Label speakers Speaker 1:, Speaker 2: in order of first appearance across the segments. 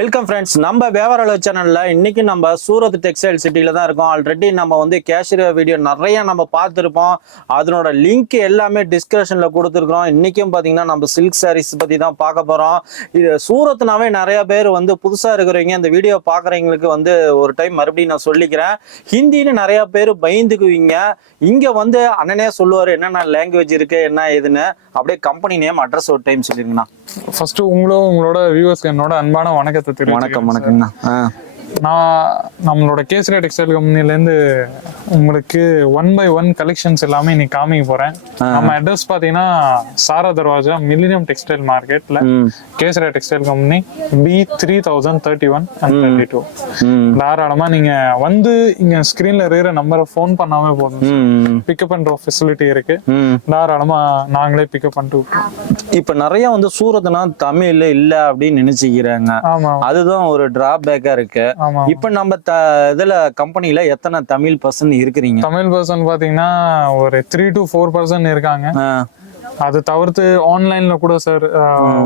Speaker 1: Welcome friends நம்ம வியாபார சேனலில் இன்றைக்கி நம்ம சூரத் டெக்ஸ்டைல் சிட்டியில் தான் இருக்கோம். ஆல்ரெடி நம்ம வந்து கேஷியர் வீடியோ நிறையா நம்ம பார்த்துருப்போம். அதனோட லிங்க் எல்லாமே டிஸ்கிரிப்ஷனில் கொடுத்துருக்குறோம். இன்றைக்கும் பார்த்தீங்கன்னா நம்ம சில்க் சாரீஸ் பற்றி தான் பார்க்க போகிறோம் இது சூரத்னாவே நிறையா பேர் வந்து புதுசாக இருக்கிறவங்க இந்த வீடியோ பார்க்குறவங்களுக்கு வந்து ஒரு டைம் மறுபடியும் நான் சொல்லிக்கிறேன். ஹிந்தின்னு நிறையா பேர் பயந்துக்குவீங்க. இங்கே வந்து அண்ணனே சொல்லுவார் என்னென்ன லாங்குவேஜ் இருக்குது என்ன ஏதுன்னு? அப்படியே கம்பெனி நேம் அட்ரஸ் ஒரு டைம் சொல்லிருங்கண்ணா.
Speaker 2: ஃபஸ்ட்டு உங்களும் உங்களோட வியூவர்ஸ்க்கு என்னோட அன்பான வணக்கத்தை
Speaker 1: வணக்கம் வணக்கம்ண்ணா. ஆ.
Speaker 2: நான் நம்மளோட கேசரி டெக்ஸ்டைல் கம்பெனிலேருந்து உங்களுக்கு ஒன் பை ஒன் கலெக்ஷன்ஸ் எல்லாமே இன்னைக்கு காமிக்க போறேன். நம்ம அட்ரஸ் பார்த்தீங்கன்னா சாரா தர்வாஜா மில்லினியம் டெக்ஸ்டைல் மார்க்கெட்ல Kesari textile company B three thousand thirty one and thirty two தாராளமா நீங்க வந்து இங்க ஸ்கிரீன்ல இருக்கிற நம்பரை ஃபோன் பண்ணாமே போதும். பிக்கப் பண்ற ஃபெசிலிட்டி இருக்கு. தாராளமா நாங்களே பிக்கப் பண்ணிட்டு
Speaker 1: இப்ப நிறைய வந்து சூரத்னா தமிழ்ல இல்ல அப்படின்னு நினைச்சுக்கிறாங்க. அதுதான் ஒரு டிராபேக்கா இருக்கு. இப்ப நம்ம இதுல கம்பெனில எத்தனை தமிழ் பர்சன் இருக்கிறீங்க?
Speaker 2: தமிழ் பர்சன் பாத்தீங்கன்னா ஒரு த்ரீ டு ஃபோர் பர்சன்ட் இருக்காங்க. அது தவிர்த்து ஆன்லைன்ல கூட சார்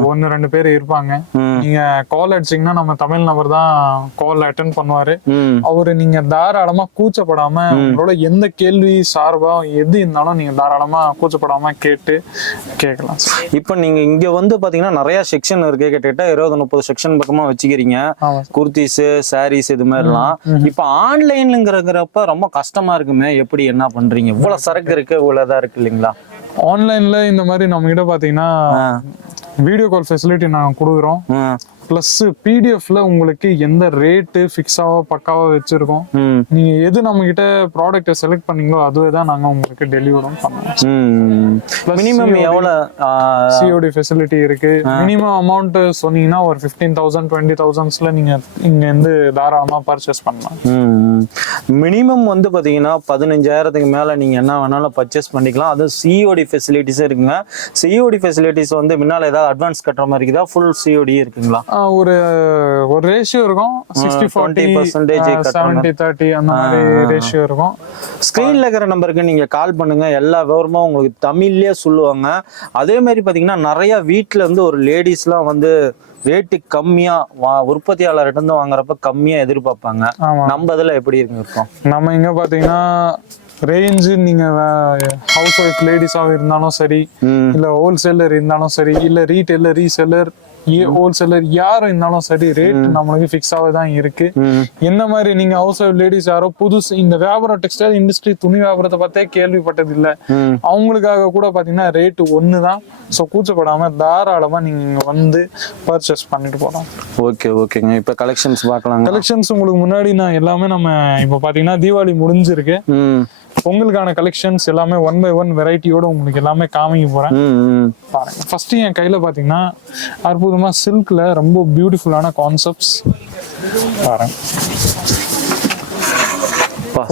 Speaker 2: ஒன்னு ரெண்டு பேர் இருப்பாங்க. நீங்க கால் அடிச்சீங்கன்னா நம்ம தமிழ் நபர் தான் கால் அட்டன் பண்ணுவாரு. அவரு நீங்க தாராளமா கூச்சப்படாம உங்களோட எந்த கேள்வி சார்பா எது இருந்தாலும் நீங்க தாராளமா கூச்சப்படாம கேட்டு கேட்கலாம்
Speaker 1: இப்ப நீங்க இங்க வந்து பாத்தீங்கன்னா நிறைய செக்ஷன் இருக்கு. கிட்டத்தட்ட இருபது முப்பது செக்ஷன் பக்கமா வச்சுக்கிறீங்க. குர்த்திஸ் சாரீஸ் இது மாதிரிலாம். இப்ப ஆன்லைன்ங்கிறப்ப ரொம்ப கஷ்டமா இருக்குமே. எப்படி என்ன பண்றீங்க? இவ்வளவு சரக்கு இருக்கு இவ்வளவுதான் இருக்கு இல்லைங்களா?
Speaker 2: ஆன்லைன்ல இந்த மாதிரி நம்ம கிட்ட பாத்தீங்கன்னா வீடியோ கால் ஃபெசிலிட்டி நாங்க கொடுக்குறோம். பிளஸ் பிடிஎஃப்ல உங்களுக்கு எந்த ரேட்டு ஃபிக்ஸாவா பக்காவா வச்சிருக்கோம். நீங்க எது நம்ம கிட்ட ப்ராடக்ட்டை செலக்ட் பண்ணீங்களோ அதுவே தான் நாங்க உங்களுக்கு டெலிவரும் பண்ணுவோம்.
Speaker 1: மினிமம் எவ்வளவு சிஓடி ஃபெசிலிட்டி இருக்கு. மினிமம் அமௌண்ட் சொன்னீங்கன்னா ஒரு ஃபிஃப்டீன் தௌசண்ட் டுவெண்ட்டி தௌசண்ட்ஸ்ல நீங்க இங்க இருந்து தாராளமா பர்ச்சேஸ் பண்ணலாம். மினிமம் வந்து பாத்தீங்கன்னா பதினஞ்சாயிரத்துக்கு மேல நீங்க என்ன வேணாலும் பர்ச்சேஸ் பண்ணிக்கலாம். அது சிஓடி ஃபெசிலிட்டிஸும் இருக்குங்க. சிஓடி ஃபெசிலிட்டிஸ் வந்து முன்னால ஏதாவது அட்வான்ஸ் கட்டுற மாதிரி இருக்குதா? ஃபுல் சிஓடி இருக்குங்களா?
Speaker 2: ஒரு ஒரு ரேஷியோ இருக்கும். சிக்ஸ்டி ஃபார்ட்டி 20% கட்டணும். செவன்டி தேர்ட்டி அந்த மாதிரி ரேஷியோ இருக்கும்.
Speaker 1: ஸ்க்ரீன்ல இருக்கிற நம்பருக்கு நீங்க கால் பண்ணுங்க. எல்லா விவரமும் உங்களுக்கு தமிழ்லயே சொல்லுவாங்க. அதே மாதிரி பாத்தீங்கன்னா நிறைய வீட்ல இருந்து ஒரு லேடிஸ்லாம் வந்து ரேட்டு கம்மியா வா- உற்பத்தியாளர்கிட்ட இருந்து வாங்குறப்ப கம்மியா எதிர்பார்ப்பாங்க. நம்ம இதுல எப்படி இருக்கு இருக்கும்
Speaker 2: நம்ம இங்க பாத்தீங்கன்னா ரேஞ்சு நீங்க ஹவுஸ் ஒய்ஃப் லேடிஸாக இருந்தாலும் சரி இல்ல ஹோல்சேலர் இருந்தாலும் சரி இல்ல ரீட்டைலர் ரீசெல்லர் ஹோல்சேலர் யாரும் இருந்தாலும் சரி ரேட் நம்மளுக்கு ஃபிக்ஸாவே தான் இருக்கு. என்ன மாதிரி நீங்க ஹவுஸ் ஒய்ஃப் லேடிஸ் யாரோ புதுசு இந்த வியாபாரம் டெக்ஸ்டைல் இண்டஸ்ட்ரி துணி வியாபாரத்தை பார்த்தே கேள்விப்பட்டது இல்ல அவங்களுக்காக கூட பாத்தீங்கன்னா ரேட்டு ஒன்று தான் ஸோ கூச்சப்படாம தாராளமா நீங்க வந்து பர்ச்சேஸ் பண்ணிட்டு போகலாம்
Speaker 1: ஓகே ஓகேங்க இப்ப கலெக்ஷன்ஸ் பார்க்கலாங்க
Speaker 2: கலெக்ஷன்ஸ் உங்களுக்கு முன்னாடி நான் எல்லாமே நம்ம இப்போ பாத்தீங்கன்னா தீபாவளி முடிஞ்சிருக்கு. ம் பொங்கலுக்கான கலெக்ஷன்ஸ் எல்லாமே ஒன் பை ஒன் வெரைட்டியோட உங்களுக்கு எல்லாமே காமிக்க போறேன். பாருங்க. ஃபர்ஸ்ட் என் கையில பாத்தீங்கன்னா அற்புதமா சில்க்ல ரொம்ப பியூட்டிஃபுல்லான கான்செப்ட்ஸ் பாருங்க.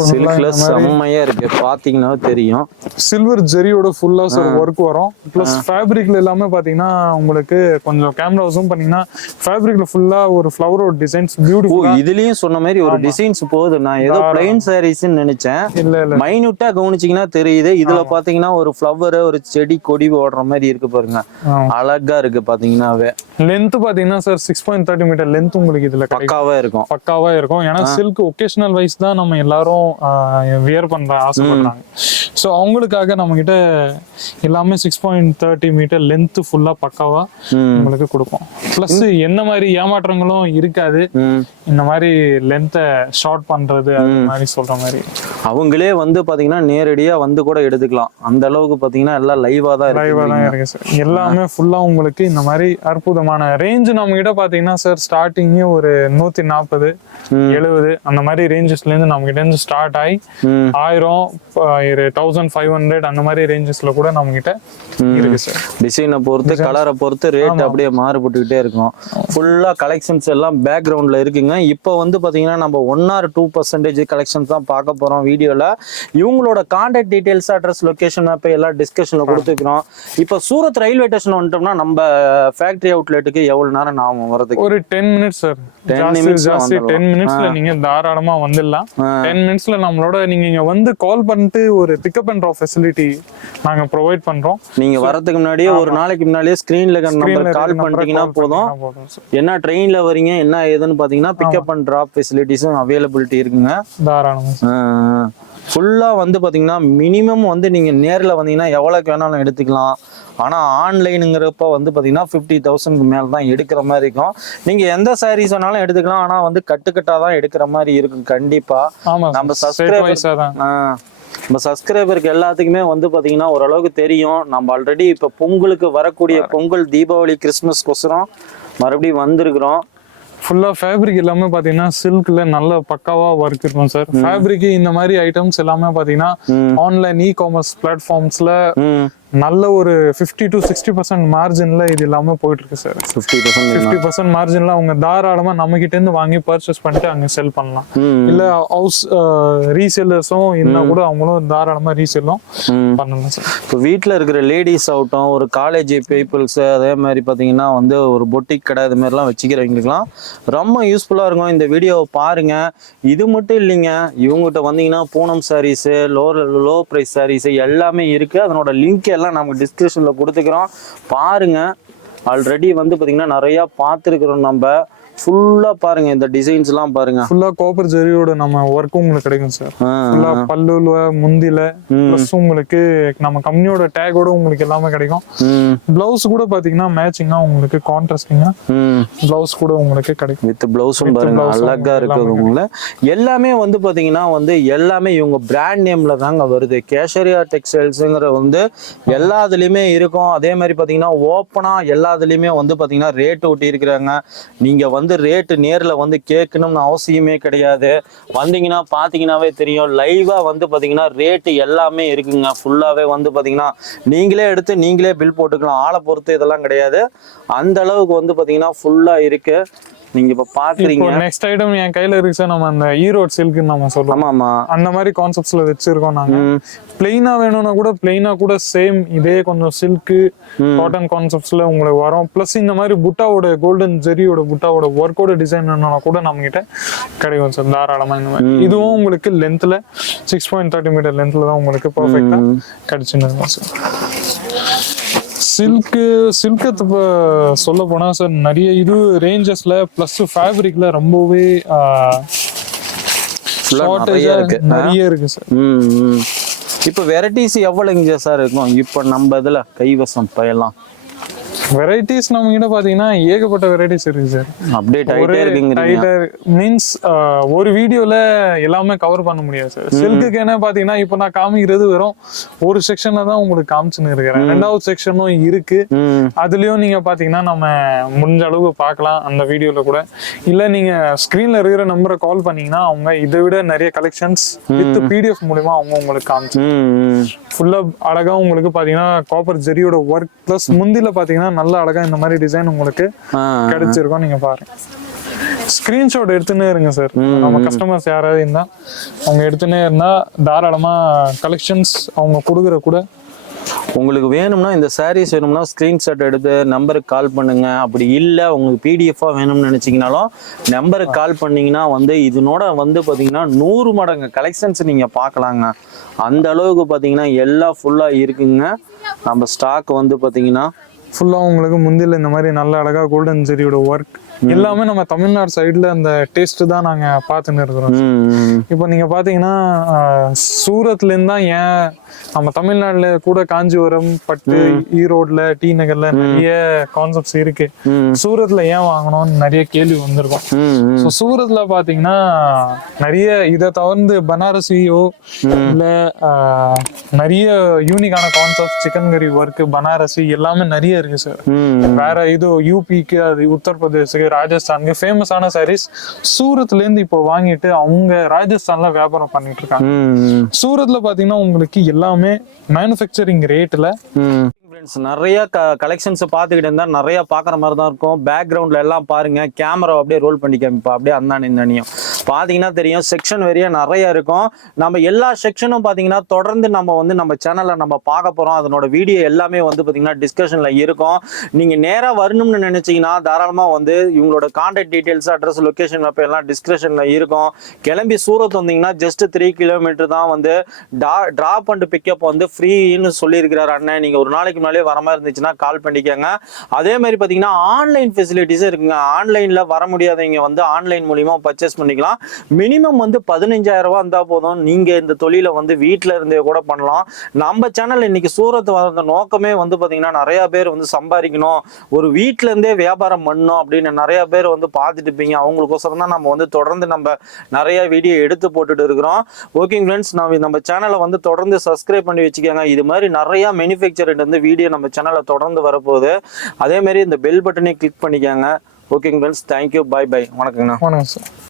Speaker 1: சில்க்ல செம்மையா இருக்கு. பாத்தீங்கன்னா தெரியும்.
Speaker 2: சில்வர் ஜெரியோட ஃபுல்லா சார் ஒர்க் வரும். ப்ளஸ் ஃபேப்ரிக்ல எல்லாமே பாத்தீங்கன்னா உங்களுக்கு கொஞ்சம் கேமரா ஜூம் பண்ணீங்கன்னா ஃபேப்ரிக்ல ஃபுல்லா ஒரு ஃப்ளவரோட டிசைன்ஸ்
Speaker 1: ஓ பியூட்டிஃபுல்லா இதுலயும் சொன்ன மாதிரி ஒரு டிசைன்ஸ் போகுது. நான் ஏதோ பிளைன் சாரீஸ்ன்னு நினைச்சேன். இல்ல இல்ல. மைனூட்டா கவனிச்சீங்கன்னா தெரியுது. இதுல பாத்தீங்கன்னா ஒரு ஃப்ளவர் ஒரு செடி கொடி ஓடுற மாதிரி இருக்கு பாருங்க. அழகா இருக்கு பாத்தீங்கன்னாவே.
Speaker 2: லென்த் பாத்தீங்கன்னா sir six point thirty metre length உங்களுக்கு இதுல
Speaker 1: பக்காவா இருக்கும்.
Speaker 2: பக்காவா இருக்கும். ஏன்னா சில்க் ஒகேஷனல் வைஸ் தான் நம்ம எல்லாரும் வியர் பண்ற ஆசைப்படுறாங்க. ஸோ அவங்களுக்காக நம்ம கிட்ட எல்லாமே six point thirty metre length ஃபுல்லா பக்காவா. உங்களுக்கு கொடுப்போம். ப்ளஸ் என்ன மாதிரி ஏமாற்றங்களும் இருக்காது. இந்த மாதிரி லென்த்தை ஷார்ட் பண்றது அது மாதிரி சொல்ற மாதிரி.
Speaker 1: அவங்களே வந்து பாத்தீங்கன்னா நேரடியா வந்து கூட எடுத்துக்கலாம். அந்த அளவுக்கு பாத்தீங்கன்னா எல்லாம் லைவா தான்
Speaker 2: லைவா தான் இருக்கு சார் எல்லாமே ஃபுல்லா உங்களுக்கு இந்த மாதிரி அற்புதமான ரேஞ்ச் நம்ம கிட்ட பாத்தீங்கன்னா சார் ஸ்டார்டிங்கே ஒரு நூத்தி நாற்பது. எழுபது அந்த மாதிரி ரேஞ்சஸ்ல இருந்து நம்ம கிட்ட இருந்து ஸ்டார்ட் ஆகி. ஆயிரம் தௌசண்ட் ஃபைவ் ஹண்ட்ரட் அந்த மாதிரி ரேஞ்சஸ்ல கூட நம்ம கிட்ட
Speaker 1: இருக்கு சார் டிசைனை பொறுத்து கலரை பொறுத்து ரேட் அப்படியே மாறுபட்டுக்கிட்டே இருக்கும். ஃபுல்லா கலெக்ஷன்ஸ் எல்லாம் பேக்ரவுண்ட்ல இருக்குங்க. இப்போ வந்து பாத்தீங்கன்னா நம்ம one or two percentage collections தான் பார்க்க போறோம். வீடியோவில் இவங்களோட contact details address location map எல்லாம் டிஸ்கஷனில் கொடுத்துக்கிறோம். இப்போ சூரத் ரயில்வே ஸ்டேஷன் வந்துட்டோம்னா நம்ம ஃபேக்ட்ரி அவுட்லெட்டுக்கு எவ்வளோ நேரம் ஆகும் வரதுக்கு
Speaker 2: ஒரு டென் மினிட்ஸ் சார் 10 ஜாஸ்தி minutes ல ஜாஸ்தி வந்துடலாம். டென் மினிட்ஸ்ல நீங்க தாராளமா வந்துடலாம். டென் மினிட்ஸ்ல நம்மளோட நீங்க இங்க வந்து கால் பண்ணிட்டு ஒரு பிக்கப் அண்ட் ட்ராப் ஃபெசிலிட்டி நாங்க ப்ரொவைட் பண்றோம்.
Speaker 1: நீங்க வரதுக்கு முன்னாடியே ஒரு நாளைக்கு முன்னாடியே ஸ்க்ரீன்ல நம்பர் கால் பண்ணிட்டீங்கன்னா போதும். என்ன ட்ரெயின்ல வரீங்க என்ன ஏதுன்னு பாத்தீங்கன்னா பிக்கப் அண்ட் ட்ராப் ஃபெசிலிட்டிஸும் அவைலபிலிட்டி இருக்குங்க. தாராளமா sir. ஃபுல்லா வந்து பாத்தீங்கன்னா மினிமம் வந்து நீங்க நேர்ல வந்தீங்கன்னா எவ்வளவுக்கு வேணாலும் எடுத்துக்கலாம். ஆனா ஆன்லைனுங்கிறப்ப வந்து பாத்தீங்கன்னா ஃபிஃப்டி தௌசண்ட்க்கு மேல தான் எடுக்கிற மாதிரி இருக்கும். நீங்க எந்த சாரீஸ் வேணாலும் எடுத்துக்கலாம். ஆனா வந்து கட்டுக்கட்டா தான் எடுக்கிற மாதிரி இருக்கும். கண்டிப்பா. ஆமா நம்ம ஆ, நம்ம சப்ஸ்கிரைபருக்கு எல்லாத்துக்குமே வந்து பாத்தீங்கன்னா ஓரளவுக்கு தெரியும். நம்ம ஆல்ரெடி இப்ப பொங்கலுக்கு வரக்கூடிய பொங்கல் தீபாவளி கிறிஸ்மஸ் கொசரம் மறுபடியும் வந்திருக்கிறோம்.
Speaker 2: ஃபுல்லா ஃபேப்ரிக் எல்லாமே பாத்தீங்கன்னா சில்க்ல நல்ல பக்காவா ஒர்க் இருக்கும் சார் ஃபேப்ரிக் இந்த மாதிரி ஐட்டம்ஸ் எல்லாமே பாத்தீங்கன்னா ம். ஆன்லைன் இ காமர்ஸ் பிளாட்ஃபார்ம்ஸ்ல நல்ல ஒரு ஃபிஃப்டி டு சிக்ஸ்டி பர்சன்ட் மார்ஜின்ல இது எல்லாமே போயிட்டு இருக்கு sir
Speaker 1: fifty percent
Speaker 2: fifty percent மார்ஜின்ல அவங்க தாராளமா நம்ம கிட்ட இருந்து வாங்கி பர்ச்சேஸ் பண்ணிட்டு அங்க செல் பண்ணலாம். இல்ல ஹவுஸ் ரீசேலர்ஸும் இருந்தா கூட அவங்களும் தாராளமா ரீசேலும்.
Speaker 1: பண்ணலாம் சார் இப்போ வீட்டில் இருக்கிற லேடிஸ் ஆகட்டும் ஒரு காலேஜ் பீப்புள்ஸ் அதே மாதிரி பார்த்தீங்கன்னா வந்து ஒரு பொட்டிக் கடை இது மாதிரிலாம் வச்சுக்கிறவங்களுக்குலாம் ரொம்ப யூஸ்ஃபுல்லாக இருக்கும். இந்த வீடியோவை பாருங்க. இது மட்டும் இல்லைங்க. இவங்ககிட்ட வந்தீங்கன்னா Poonam sarees low low price sarees எல்லாமே இருக்குது அதனோட லிங்க் எல்லாம் நமக்கு டிஸ்கிரிப்ஷனில் கொடுத்துக்கிறோம். பாருங்க. ஆல்ரெடி வந்து பார்த்தீங்கன்னா நிறையா பார்த்துருக்குறோம் நம்ம. ஃபுல்லாக பாருங்க இந்த டிசைன்ஸ்லாம் பாருங்க.
Speaker 2: ஃபுல்லா காப்பர் ஜெரியோட நம்ம ஒர்க் உங்களுக்கு கிடைக்கும் சார் ஃபுல்லா பல்லுல முந்தில. ப்ளஸ் உங்களுக்கு நம்ம கம்பெனியோட டேகோட உங்களுக்கு எல்லாமே கிடைக்கும். பிளவுஸ் கூட பாத்தீங்கன்னா மேட்சிங்கா உங்களுக்கு கான்ட்ராஸ்டிங்கா பிளவுஸ் கூட உங்களுக்கு கிடைக்கும்.
Speaker 1: வித் பிளவுஸும் பாருங்க அழகா இருக்குது எல்லாமே எல்லாமே வந்து பாத்தீங்கன்னா வந்து எல்லாமே இவங்க பிராண்ட் நேம்ல தாங்க வருது. கேஷரியா டெக்ஸ்டைல்ஸுங்கிற வந்து எல்லாத்துலயுமே இருக்கும். அதே மாதிரி பாத்தீங்கன்னா ஓப்பனா எல்லாத்துலயுமே வந்து பாத்தீங்கன்னா ரேட் ஒட்டி இருக்கிறாங்க நீங்க வந்து ரேட்டு நேரில் வந்து கேட்கணும்னு அவசியமே கிடையாது. வந்தீங்கன்னா பார்த்தீங்கன்னாவே தெரியும். லைவாக வந்து பார்த்தீங்கன்னா ரேட்டு எல்லாமே இருக்குங்க. ஃபுல்லாகவே வந்து பார்த்தீங்கன்னா நீங்களே எடுத்து நீங்களே பில் போட்டுக்கலாம். ஆளை பொறுத்து இதெல்லாம் கிடையாது. அந்த அளவுக்கு வந்து பார்த்தீங்கன்னா ஃபுல்லாக இருக்கு. நீங்க இப்ப பாக்குறீங்க.
Speaker 2: நெக்ஸ்ட் ஐட்டம் என் கையில இருக்கு சார் நம்ம அந்த ஈரோட் சில்க்னு நம்ம சொல்றோம். ஆமா அந்த மாதிரி கான்செப்ட்ஸ்ல வச்சிருக்கோம் நாங்க. பிளெயினா வேணும்னா கூட பிளெயினா கூட சேம் இதே கொஞ்சம் சில்க்கு காட்டன் கான்செப்ட்ஸ்ல உங்களுக்கு வரும். ப்ளஸ் இந்த மாதிரி புட்டாவோட கோல்டன் ஜெரியோட புட்டாவோட ஒர்க்கோட டிசைன் வேணும்னா கூட நம்ம கிட்ட கிடைக்கும் சார் தாராளமா இந்த மாதிரி. இதுவும் உங்களுக்கு லென்த்ல சிக்ஸ் பாயிண்ட் தேர்ட்டி மீட்டர் லென்த்ல தான் உங்களுக்கு பர்ஃபெக்டா இருக்கும் சார். சில்க்கு சில்க்கு சொல்ல போனா சார் நிறைய இது ரேஞ்சஸ்ல பிளஸ் ஃபேப்ரிக்ல ரொம்பவே ஷார்டேஜா இருக்கு. நிறைய இருக்கு சார்.
Speaker 1: இப்ப வெரைட்டிஸ் எவ்வளவுங்க சார் இருக்கும் இப்ப நம்ம இதுல கைவசம் பயலாம்
Speaker 2: வெரைட்டிஸ் நம்ம கிட்ட பாத்தீங்கன்னா ஏகப்பட்ட வெரைட்டிஸ் இருக்கு சார்
Speaker 1: அப்டேட் ஆயிட்டே டைட்டர்
Speaker 2: மீன்ஸ் ஒரு வீடியோல எல்லாமே கவர் பண்ண முடியாது சார் சில்க்குக்கு என்ன பாத்தீங்கன்னா இப்போ நான் காமிக்கிறது வெறும் ஒரு செக்ஷன்ல தான் உங்களுக்கு காமிச்சுன்னு இருக்கிறேன். ரெண்டாவது செக்ஷனும் இருக்கு. அதுலயும் நீங்க பாத்தீங்கன்னா நம்ம முடிஞ்ச அளவு பார்க்கலாம் அந்த வீடியோல கூட. இல்ல நீங்க ஸ்கிரீன்ல இருக்கிற நம்பரை கால் பண்ணீங்கன்னா அவங்க இதை விட நிறைய கலெக்ஷன்ஸ் வித் பிடிஎஃப் மூலியமா அவங்க உங்களுக்கு காமிச்சு. ஃபுல்லா அழகா உங்களுக்கு பாத்தீங்கன்னா காப்பர் ஜெரியோட ஒர்க் பிளஸ் முந்தில பாத்தீங்கன்னா நல்ல அழகா இந்த மாதிரி டிசைன் உங்களுக்கு கிடைச்சிருக்கும். நீங்க பாருங்க. ஸ்கிரீன்ஷாட் எடுத்துனே இருங்க சார் நம்ம கஸ்டமர்ஸ் யாராவது இருந்தா அவங்க எடுத்துனே இருந்தா தாராளமா கலெக்ஷன்ஸ் அவங்க கொடுக்குற கூட
Speaker 1: உங்களுக்கு வேணும்னா இந்த சாரீஸ் வேணும்னா ஸ்கிரீன்ஷாட் எடுத்து நம்பருக்கு கால் பண்ணுங்க. அப்படி இல்லை உங்களுக்கு பிடிஎஃபாக வேணும்னு நினச்சிங்கனாலும் நம்பருக்கு கால் பண்ணீங்கன்னா வந்து இதனோட வந்து பார்த்தீங்கன்னா நூறு மடங்கு கலெக்ஷன்ஸ் நீங்கள் பார்க்கலாங்க அந்த அளவுக்கு பார்த்தீங்கன்னா எல்லாம் ஃபுல்லாக இருக்குங்க. நம்ம ஸ்டாக் வந்து பார்த்தீங்கன்னா
Speaker 2: ஃபுல்லாக உங்களுக்கு முந்தில இந்த மாதிரி நல்ல அழகா கோல்டன் ஜெரியோட ஒர்க் எல்லாமே நம்ம தமிழ்நாடு சைடுல அந்த டேஸ்ட் தான் நாங்க பார்த்துன்னு இருக்கிறோம். இப்போ நீங்க பாத்தீங்கன்னா சூரத்ல இருந்து தான் ஏன் நம்ம தமிழ்நாட்டுல கூட காஞ்சிபுரம் பட்டு ஈரோட்ல டி நகர்ல நிறைய கான்செப்ட்ஸ் இருக்கு. சூரத்ல ஏன் வாங்கணும்னு நிறைய கேள்வி வந்திருக்கும். ஸோ சூரத்ல பாத்தீங்கன்னா நிறைய இதை தவிர்த்து பனாரசியோ இல்ல நிறைய யூனிக்கான concept chikankari work Banarasi எல்லாமே நிறைய இருக்கு சார் வேற இது யூபிக்கு அது உத்தரப்பிரதேசுக்கு ராஜஸ்தானுக்கு ஃபேமஸான சாரீஸ் சூரத்ல இருந்து இப்போ வாங்கிட்டு அவங்க ராஜஸ்தான்ல வியாபாரம் பண்ணிட்டு இருக்காங்க சூரத்ல பாத்தீங்கன்னா உங்களுக்கு எல்லாமே மேனுஃபேக்சரிங் ரேட்ல
Speaker 1: நிறைய க கலெக்ஷன்ஸ் பார்த்துக்கிட்டு இருந்தா நிறைய பார்க்குற மாதிரி தான் இருக்கும். பேக்ரவுண்ட்ல எல்லாம் பாருங்க கேமரா அப்படியே ரோல் பண்ணி காமிப்பா அப்படியே அந்தானி இந்தானியும் பார்த்தீங்கன்னா தெரியும் செக்ஷன் வெறிய நிறைய இருக்கும். நம்ம எல்லா செக்ஷனும் பார்த்தீங்கன்னா தொடர்ந்து நம்ம வந்து நம்ம சேனலில் நம்ம பார்க்க போகிறோம் அதனோட வீடியோ எல்லாமே வந்து பார்த்தீங்கன்னா டிஸ்கஷனில் இருக்கும். நீங்கள் நேராக வரணும்னு நினச்சிங்கன்னா தாராளமாக வந்து இவங்களோட contact details address location map எல்லாம் டிஸ்கிரிப்ஷனில் இருக்கும். கிளம்பி சூரத் வந்தீங்கன்னா ஜஸ்ட் த்ரீ கிலோமீட்டர் தான் வந்து டா ட்ராப் அண்ட் பிக்கப் வந்து ஃப்ரீன்னு சொல்லியிருக்கிறார் அண்ணன். நீங்கள் ஒரு நாளைக்கு முன்னாலே வர மாதிரி இருந்துச்சுன்னா கால் பண்ணிக்கோங்க. அதே மாதிரி பார்த்தீங்கன்னா ஆன்லைன் ஃபெசிலிட்டிஸும் இருக்குங்க. ஆன்லைனில் வர முடியாதவங்க வந்து ஆன்லைன் மூலிமா பர்ச்சேஸ் பண்ணிக்கலாம். மினிமம் வந்து பதினஞ்சாயிரம் ரூபா இருந்தால் போதும். நீங்கள் இந்த தொழிலை வந்து வீட்டில் இருந்தே கூட பண்ணலாம். நம்ம சேனல் இன்னைக்கு சூரத் வந்த நோக்கமே வந்து பார்த்தீங்கன்னா நிறையா பேர் வந்து சம்பாதிக்கணும். ஒரு வீட்டிலேருந்தே வியாபாரம் பண்ணணும் அப்படின்னு நிறைய பேர் வந்து பார்த்துட்டு இருப்பீங்க. அவங்களுக்கோசரம் தான் நம்ம வந்து தொடர்ந்து நம்ம நிறைய வீடியோ எடுத்து போட்டுட்டு இருக்கிறோம். ஓகேங்க ஃப்ரெண்ட்ஸ் நம்ம நம்ம சேனலை வந்து தொடர்ந்து சப்ஸ்கிரைப் பண்ணி வச்சுக்கோங்க. இது மாதிரி நிறைய மேனுஃபேக்சர் வந்து வீடியோ நம்ம சேனலில் தொடர்ந்து வரப்போகுது. அதேமாரி இந்த பெல் பட்டனை கிளிக் பண்ணிக்கோங்க. ஓகேங்க friends thank you bye bye வணக்கங்கண்ணா. வணக்கம் சார்